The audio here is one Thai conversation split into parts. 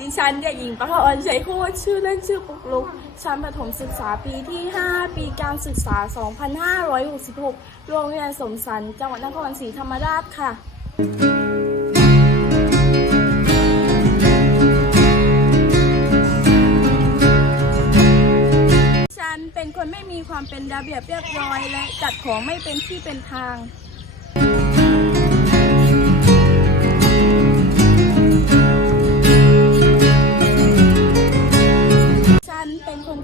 ดิฉันเด็กหญิงประภาวันชัยโคตรชื่อเล่นชื่อปุกลุก ชั้นประถมศึกษาปีที่ 5 ปีการศึกษา 2566 โรงเรียนสมสันจังหวัดนครศรีธรรมราชค่ะฉันเป็นคนไม่มีความเป็นระเบียบเรียบร้อยและจัดของไม่เป็นที่เป็นทาง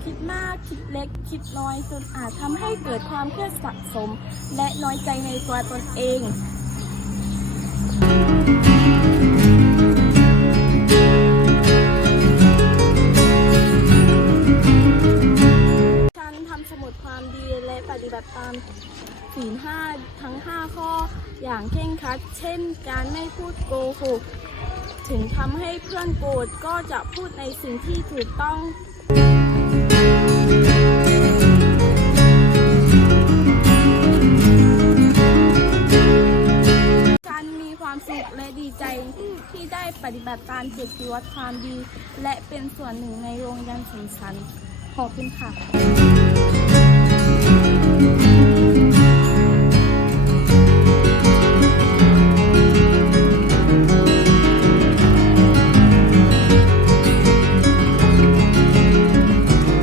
คิดมาก คิดเล็ก คิดน้อยจนอาจทำให้เกิดความเครียดสะสม และน้อยใจในตัวตนเองฉันทำสมุดความดีและปฏิบัติตามศีลห้าทั้ง 5 ข้ออย่างเคร่งครัด เช่น การไม่พูดโกหก ถึงทำให้เพื่อนโกรธก็จะพูดในสิ่งที่ถูกต้อง สุขและดีใจที่ได้ปฏิบัติตามเจ็ดกิวัตรความดี และเป็นส่วนหนึ่งในโรงเรียนสงสันขอบคุณค่ะ